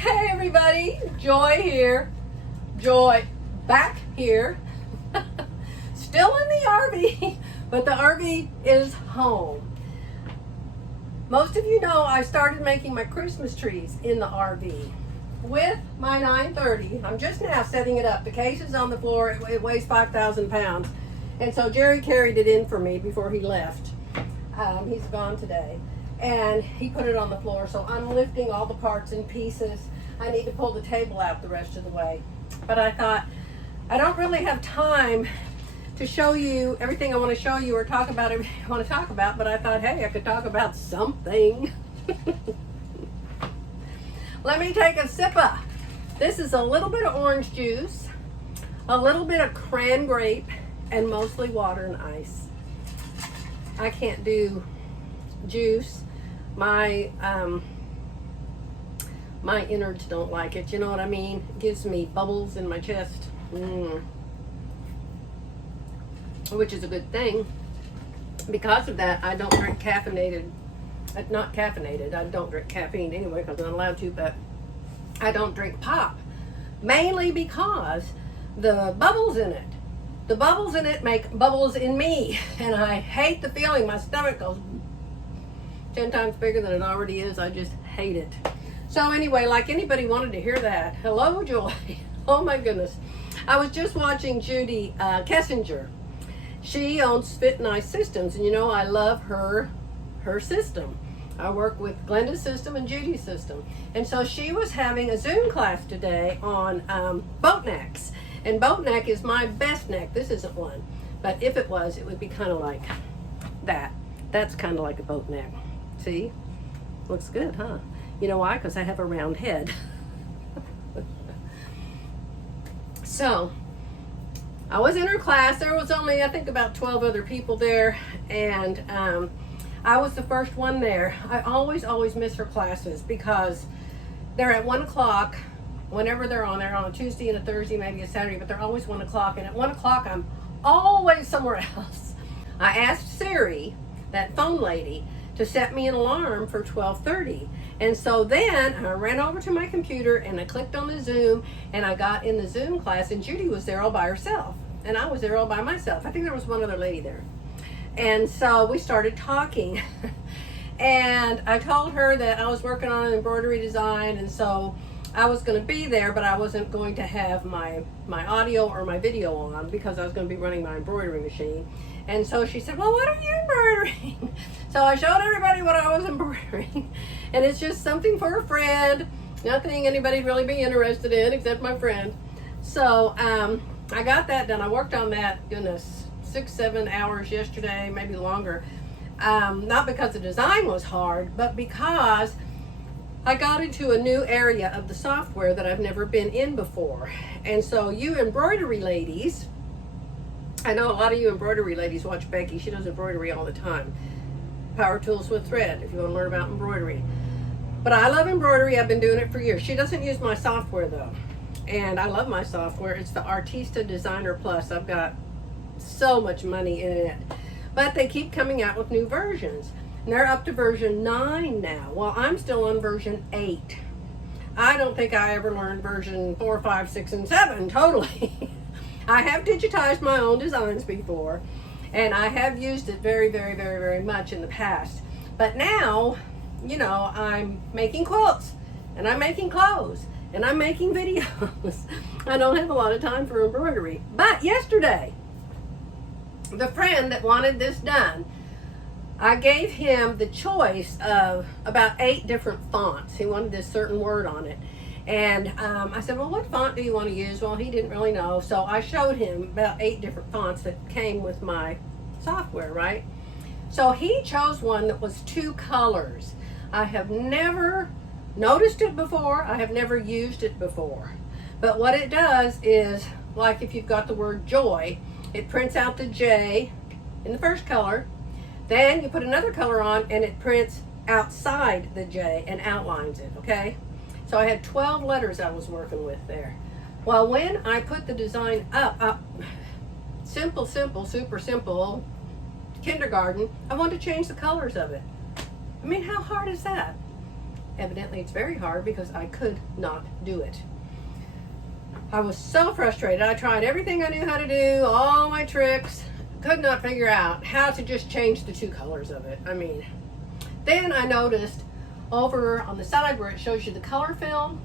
Hey everybody, Joy here. Joy back here. Still in the RV, but the RV is home. Most of you know I started making my Christmas trees in the RV with my 930. I'm just now setting it up. The case is on the floor. It weighs 5,000 pounds. And so Jerry carried it in for me before he left. He's gone today. And he put it on the floor, so I'm lifting all the parts and pieces. I need to pull the table out the rest of the way. But I thought, I don't really have time to show you everything I want to show you or talk about everything I want to talk about, but I thought, hey, I could talk about something. Let me take a sipper. This is a little bit of orange juice, a little bit of cran grape, and mostly water and ice. I can't do juice. My innards don't like it. You know what I mean? It gives me bubbles in my chest. Which is a good thing. Because of that, I don't drink caffeinated. Not caffeinated. I don't drink caffeine anyway because I'm not allowed to, but I don't drink pop. Mainly because the bubbles in it. The bubbles in it make bubbles in me. And I hate the feeling. My stomach goes 10 times bigger than it already is. I just hate it. So anyway, like anybody wanted to hear that. Hello, Joy. Oh my goodness. I was just watching Judy Kessinger. She owns Fit Nice Systems, and you know I love her system. I work with Glenda's system and Judy's system. And so she was having a Zoom class today on boat necks. And boat neck is my best neck. This isn't one. But if it was, it would be kind of like that. That's kind of like a boat neck. See? Looks good, huh? You know why? Because I have a round head. So, I was in her class. There was only, I think, about 12 other people there. And I was the first one there. I always miss her classes because they're at 1 o'clock. Whenever they're on a Tuesday and a Thursday, maybe a Saturday, but they're always 1 o'clock. And at 1 o'clock, I'm always somewhere else. I asked Siri, that phone lady, to set me an alarm for 12:30. And so then I ran over to my computer and I clicked on the Zoom and I got in the Zoom class, and Judy was there all by herself. And I was there all by myself. I think there was one other lady there. And so we started talking. And I told her that I was working on an embroidery design, and so I was going to be there, but I wasn't going to have my audio or my video on because I was going to be running my embroidery machine. And so she said, well, what are you embroidering? So I showed everybody what I was embroidering. And it's just something for a friend. Nothing anybody'd really be interested in except my friend. So I got that done. I worked on that, goodness, 6-7 hours yesterday, maybe longer. Not because the design was hard, but because I got into a new area of the software that I've never been in before. And so you embroidery ladies, I know a lot of you embroidery ladies watch Becky. She does embroidery all the time. Power Tools with Thread, if you want to learn about embroidery. But I love embroidery. I've been doing it for years. She doesn't use my software though. And I love my software. It's the Artista Designer Plus. I've got so much money in it. But they keep coming out with new versions. And they're up to version 9 now. Well, I'm still on version 8. I don't think I ever learned version 4, 5, 6, and 7 totally. I have digitized my own designs before, and I have used it very much in the past. But now, you know, I'm making quilts, and I'm making clothes, and I'm making videos. I don't have a lot of time for embroidery. But yesterday, the friend that wanted this done, I gave him the choice of about 8 different fonts. He wanted this certain word on it. And I said, well, what font do you want to use? Well, he didn't really know. So I showed him about 8 different fonts that came with my software, right? So he chose one that was 2 colors. I have never noticed it before. I have never used it before. But what it does is, like if you've got the word joy, it prints out the J in the first color. Then you put another color on and it prints outside the J and outlines it, okay? So I had 12 letters I was working with there. Well, when I put the design up, simple, super simple, kindergarten, I wanted to change the colors of it. I mean, how hard is that? Evidently it's very hard because I could not do it. I was so frustrated. I tried everything I knew how to do, all my tricks, could not figure out how to just change the two colors of it. I mean, then I noticed over on the side where it shows you the color film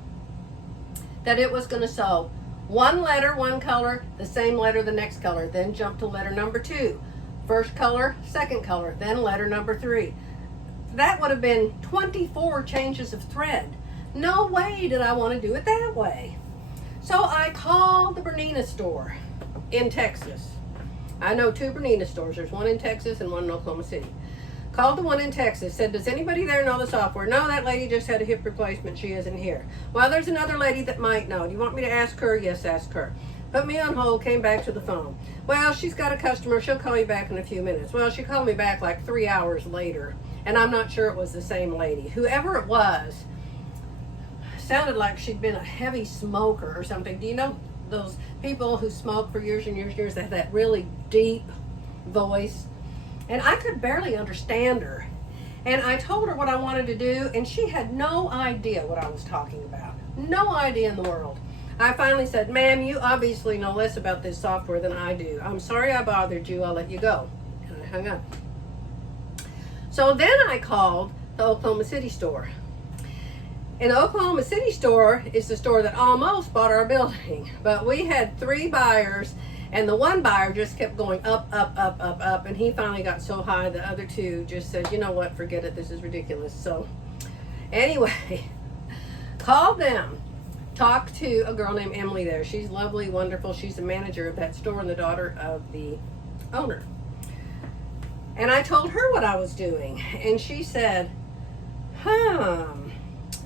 that it was going to sew one letter, one color, the same letter, the next color, then jump to letter number 2. First color, second color, then letter number 3. That would have been 24 changes of thread. No way did I want to do it that way. So I called the Bernina store in Texas. I know 2 Bernina stores. There's one in Texas and one in Oklahoma City. Called the one in Texas, said, does anybody there know the software? No, that lady just had a hip replacement. She isn't here. Well, there's another lady that might know. Do you want me to ask her? Yes, ask her. Put me on hold, came back to the phone. Well, she's got a customer. She'll call you back in a few minutes. Well, she called me back like 3 hours later, and I'm not sure it was the same lady. Whoever it was sounded like she'd been a heavy smoker or something. Do you know those people who smoke for years and years and years? They have that really deep voice. And I could barely understand her. And I told her what I wanted to do, and she had no idea what I was talking about. No idea in the world. I finally said, ma'am, you obviously know less about this software than I do. I'm sorry I bothered you. I'll let you go. And I hung up. So then I called the Oklahoma City store. And the Oklahoma City store is the store that almost bought our building. But we had 3 buyers, and the one buyer just kept going up, up, up, up, up, and he finally got so high the other 2 just said, you know what, forget it, this is ridiculous. So anyway, called them, talked to a girl named Emily there. She's lovely, wonderful. She's the manager of that store and the daughter of the owner. And I told her what I was doing, and she said,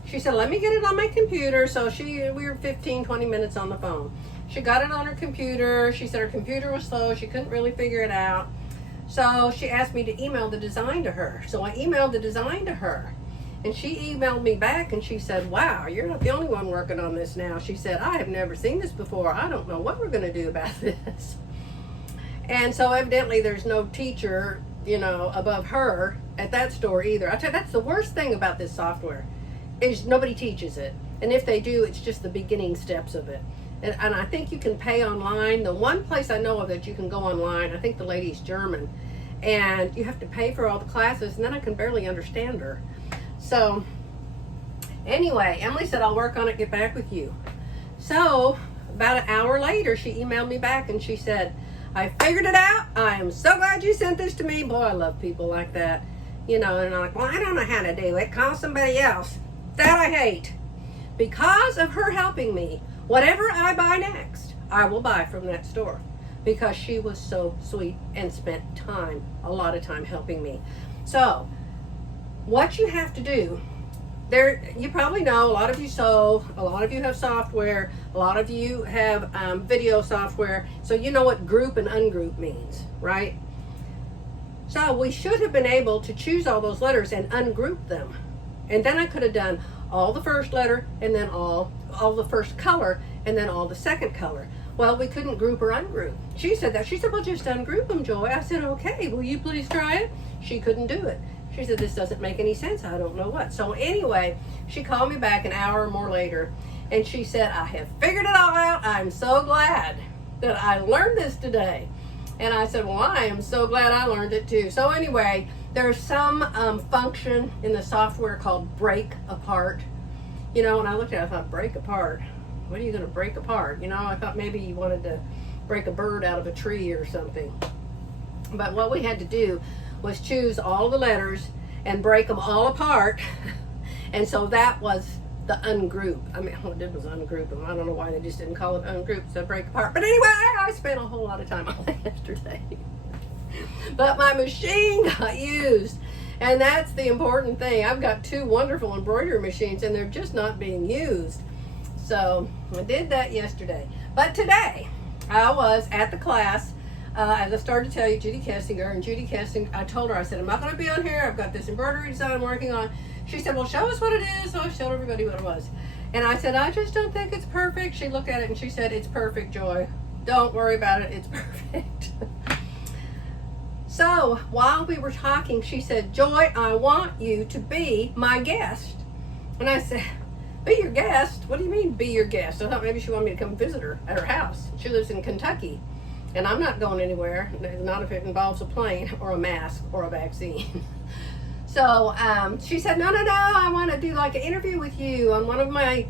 she said, let me get it on my computer. So we were 15, 20 minutes on the phone. She got it on her computer. She said her computer was slow. She couldn't really figure it out. So she asked me to email the design to her. So I emailed the design to her. And she emailed me back and she said, wow, you're not the only one working on this now. She said, I have never seen this before. I don't know what we're going to do about this. And so evidently there's no teacher, above her at that store either. I tell you, that's the worst thing about this software is nobody teaches it. And if they do, it's just the beginning steps of it. And I think you can pay online. The one place I know of that you can go online, I think the lady's German, and you have to pay for all the classes, and then I can barely understand her. So anyway, Emily said, I'll work on it, get back with you. So about an hour later, she emailed me back and she said, I figured it out. I am so glad you sent this to me. Boy, I love people like that. And I'm like, well, I don't know how to do it. Call somebody else. That I hate. Because of her helping me, whatever I buy next, I will buy from that store. Because she was so sweet and spent a lot of time helping me. So, what you have to do, you probably know, a lot of you sew, a lot of you have software, a lot of you have video software, so you know what group and ungroup means, right? So we should have been able to choose all those letters and ungroup them. And then I could have done all the first letter and then all the first color and then all the second color. Well, we couldn't group or ungroup. She said that. She said, well, just ungroup them, Joy. I said, okay, will you please try it? She couldn't do it. She said, this doesn't make any sense. I don't know what. So anyway, she called me back an hour or more later, and she said, I have figured it all out. I'm so glad that I learned this today. And I said, well, I am so glad I learned it too. So anyway, there's some function in the software called break apart. When I looked at it, I thought, break apart? What are you going to break apart? I thought maybe you wanted to break a bird out of a tree or something. But what we had to do was choose all the letters and break them all apart. And so that was the ungroup. I mean, all it did was ungroup them. I don't know why they just didn't call it ungroup, so break apart. But anyway, I spent a whole lot of time on it yesterday. But my machine got used. And that's the important thing. I've got 2 wonderful embroidery machines and they're just not being used. So I did that yesterday. But today, I was at the class, as I started to tell you, Judy Kessinger. And Judy Kessinger, I told her, I said, I'm not going to be on here. I've got this embroidery design I'm working on. She said, well, show us what it is. So I showed everybody what it was. And I said, I just don't think it's perfect. She looked at it and she said, it's perfect, Joy. Don't worry about it. It's perfect. So while we were talking, she said, Joy, I want you to be my guest And I said, be your guest? What do you mean, be your guest? I thought maybe she wanted me to come visit her at her house. She lives in Kentucky. And I'm not going anywhere, not if it involves a plane or a mask or a vaccine. So she said, no, I want to do like an interview with you on one of my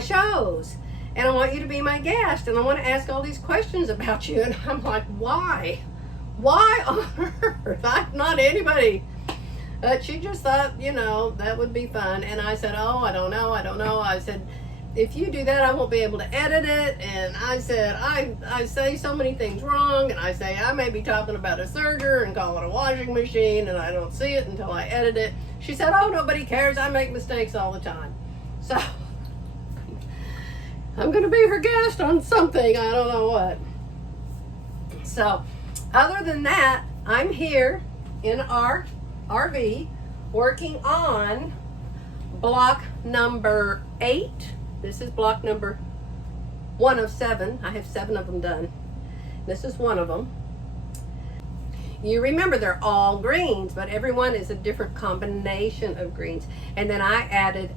shows. And I want you to be my guest. And I want to ask all these questions about you. And I'm like, why? Why on earth? I'm not anybody. But she just thought, that would be fun. And I said, oh, I don't know. I said, if you do that, I won't be able to edit it. And I said, I say so many things wrong. And I say, I may be talking about a serger and call it a washing machine. And I don't see it until I edit it. She said, oh, nobody cares. I make mistakes all the time. So I'm going to be her guest on something. I don't know what. So other than that, I'm here in our RV working on block number 8. This is block number 1 of 7. I have 7 of them done. This is one of them. You remember they're all greens, but every one is a different combination of greens. And then I added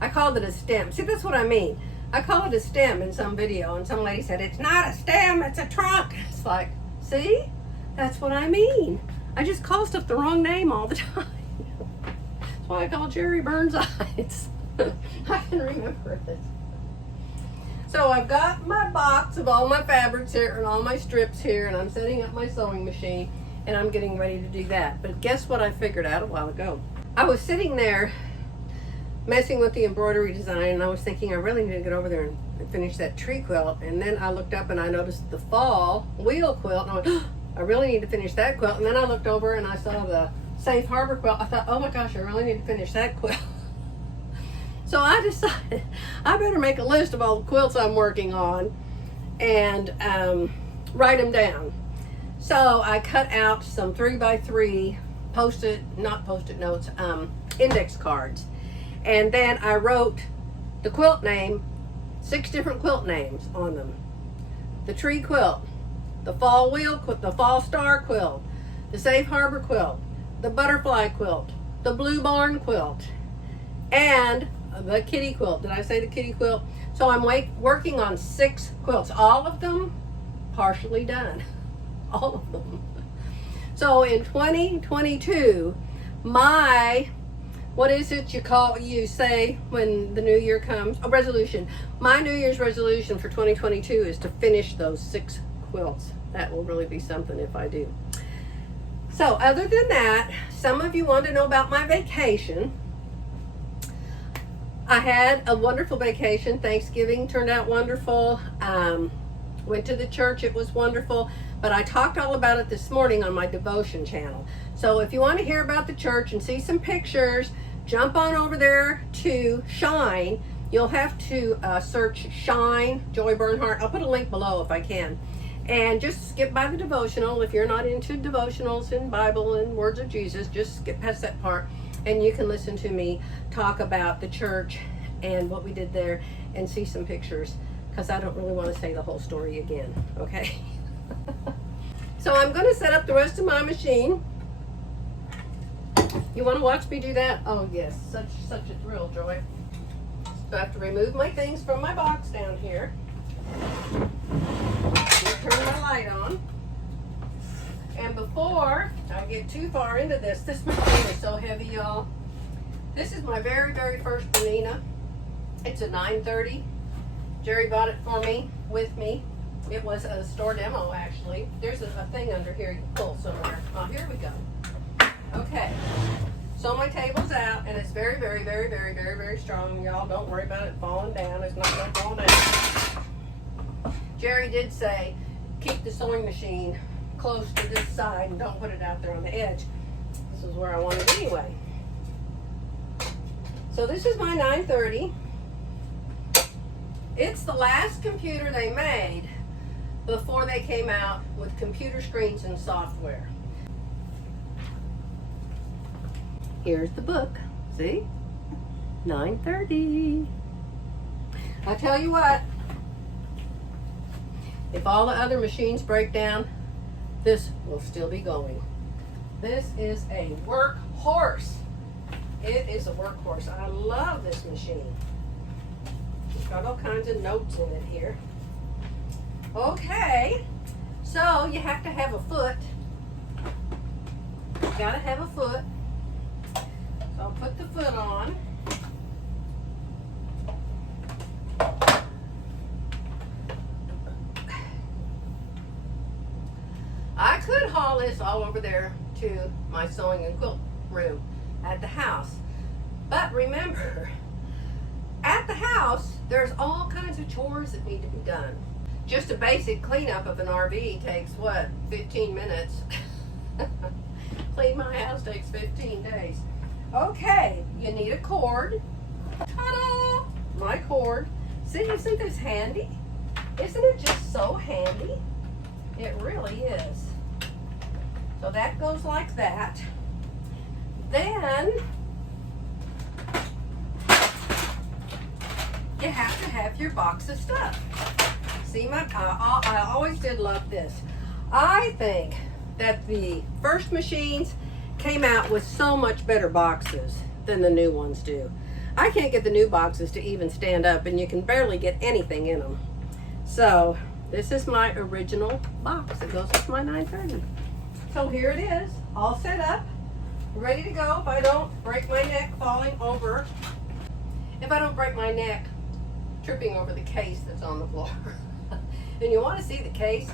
I called it a stem. See, that's what I mean. I call it a stem in some video, and some lady said, it's not a stem, it's a trunk. It's like, see? That's what I mean. I just call stuff the wrong name all the time. That's why I call Jerry Burnsides. I can remember it. So I've got my box of all my fabrics here and all my strips here, and I'm setting up my sewing machine, and I'm getting ready to do that. But guess what I figured out a while ago? I was sitting there messing with the embroidery design, and I was thinking I really need to get over there and finish that tree quilt. And then I looked up and I noticed the fall wheel quilt, and I went, I really need to finish that quilt. And then I looked over and I saw the Safe Harbor quilt. I thought, oh my gosh, I really need to finish that quilt. So I decided I better make a list of all the quilts I'm working on and write them down. So I cut out some 3x3 not post-it notes, index cards. And then I wrote the quilt name, 6 different quilt names on them. The tree quilt, the fall wheel quilt, the fall star quilt, the Safe Harbor quilt, the butterfly quilt, the blue barn quilt, and the kitty quilt. Did I say the kitty quilt? So I'm working on 6 quilts, all of them partially done. All of them. So in 2022, what is it you say when the new year comes? A resolution. My New Year's resolution for 2022 is to finish those 6 quilts. That will really be something if I do. So other than that, some of you want to know about my vacation. I had a wonderful vacation. Thanksgiving turned out wonderful. Went to the church. It was wonderful. But I talked all about it this morning on my devotion channel. So if you want to hear about the church and see some pictures, jump on over there to Shine. You'll have to search Shine, Joy Bernhardt. I'll put a link below if I can. And just skip by the devotional. If you're not into devotionals and Bible and words of Jesus, just skip past that part. And you can listen to me talk about the church and what we did there and see some pictures, because I don't really want to say the whole story again, okay? So I'm going to set up the rest of my machine. You want to watch me do that? Oh yes, such a thrill, Joy. So I have to remove my things from my box down here. Turn my light on. And before I get too far into this machine is so heavy, y'all. This is my very, very first Bernina. It's a 930. Jerry bought it for me, with me. It was a store demo, actually. There's a thing under here you can pull somewhere. Oh, here we go. Okay. So my table's out, and it's very, very, very, very, very, very strong. Y'all don't worry about it falling down. It's not going to fall down. Jerry did say, keep the sewing machine close to this side and don't put it out there on the edge. This is where I want it anyway. So this is my 930. It's the last computer they made before they came out with computer screens and software. Here's the book. See? 930. I tell you what, if all the other machines break down, this will still be going. This is a workhorse. It is a workhorse. I love this machine. It's got all kinds of notes in it here. Okay, so you have to have a foot. You gotta have a foot. So I'll put the foot on. I could haul this all over there to my sewing and quilt room at the house. But remember, at the house, there's all kinds of chores that need to be done. Just a basic cleanup of an RV takes, what, 15 minutes? Clean my house takes 15 days. Okay, you need a cord. Ta-da! My cord. See, isn't this handy? Isn't it just so handy? It really is. So that goes like that. Then you have to have your box of stuff. See, I always did love this. I think that the first machines came out with so much better boxes than the new ones do. I can't get the new boxes to even stand up, and you can barely get anything in them. So this is my original box that goes with my 930. So here it is, all set up, ready to go if I don't break my neck falling over. If I don't break my neck tripping over the case that's on the floor. And you want to see the case?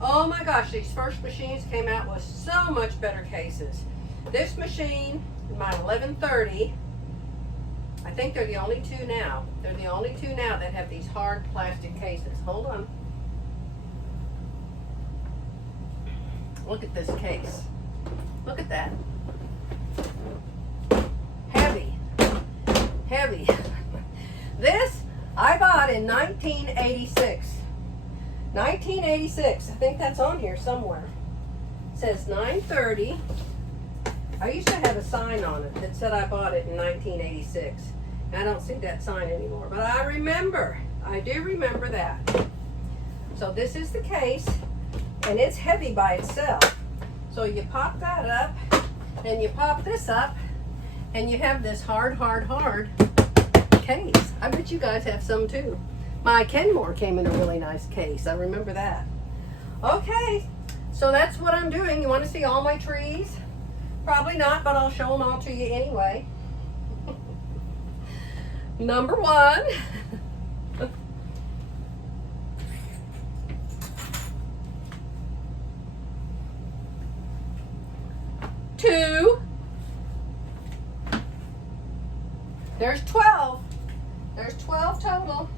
Oh my gosh, these first machines came out with so much better cases. This machine, my 1130, I think they're the only two now. They're the only two now that have these hard plastic cases. Hold on. Look at this case. Look at that. Heavy. Heavy. This I bought in 1986. 1986. I think that's on here somewhere. It says 930. I used to have a sign on it that said I bought it in 1986. I don't see that sign anymore, but I remember. I do remember that. So this is the case, and it's heavy by itself. So you pop that up, and you pop this up, and you have this hard case. I bet you guys have some too. My Kenmore came in a really nice case. I remember that. Okay, so that's what I'm doing. You want to see all my trees? Probably not, but I'll show them all to you anyway. Number one. 2. There's 12. There's 12 total.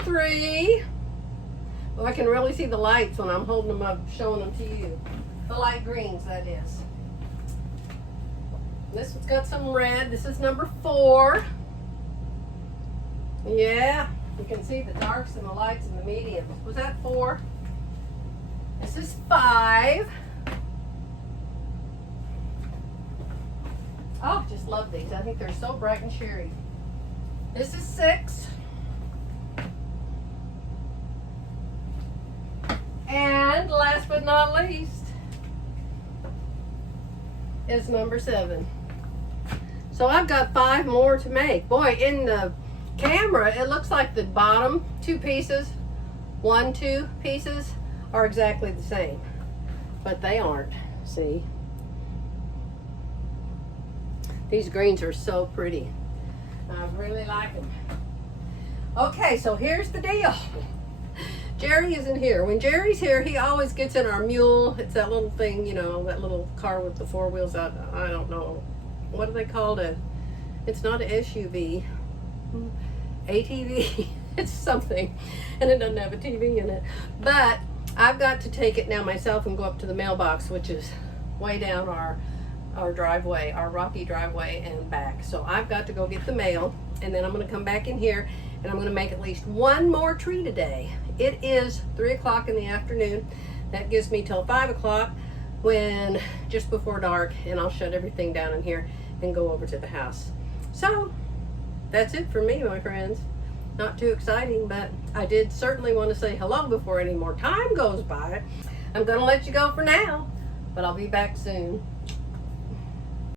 3. Well, I can really see the lights when I'm holding them up, showing them to you. The light greens, that is. This one's got some red. This is number 4. Yeah, you can see the darks and the lights and the mediums. Was that 4? This is 5. Oh, just love these. I think they're so bright and cheery. This is 6. And last but not least is number 7. So I've got 5 more to make. Boy, in the camera, it looks like the bottom 2 pieces, 2 pieces are exactly the same, but they aren't. See? These greens are so pretty. I really like them. Okay, so here's the deal. Jerry isn't here. When Jerry's here, he always gets in our mule. It's that little thing, you know, that little car with the 4 wheels out. I don't know. What do they call it? It's not an SUV. ATV. It's something. And it doesn't have a TV in it. But I've got to take it now myself and go up to the mailbox, which is way down our driveway, our rocky driveway and back. So I've got to go get the mail, and then I'm going to come back in here and I'm going to make at least 1 more tree today. It is 3 o'clock in the afternoon. That gives me till 5 o'clock, when just before dark, and I'll shut everything down in here and go over to the house. So that's it for me, my friends. Not too exciting, but I did certainly want to say hello before any more time goes by. I'm going to let you go for now, but I'll be back soon.